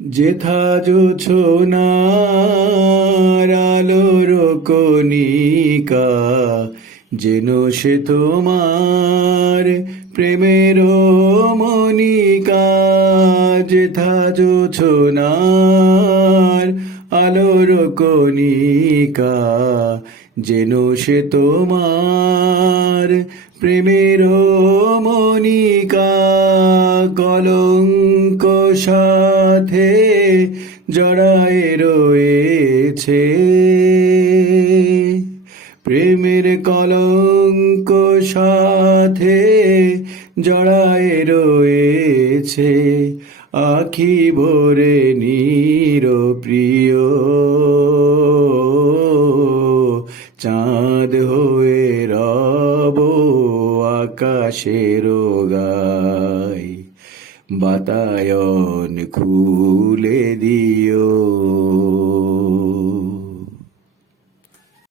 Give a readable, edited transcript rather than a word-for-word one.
যেথা জোছনার আলোর কণিকা, যেন সে তোমার প্রেমের মনিকা। যেথা জোছনার আলোর কণিকা, যেন সে তোমার প্রেমের মনিকা। কলঙ্ক সাথে জড়ায় রয়েছে, প্রেমের কলঙ্ক সাথে জড়ায় রয়েছে। আখি ভরে নিরপ্রিয় চাঁদ হয়ে রব আকাশের গায়। বাতায়ন খুলে দিও।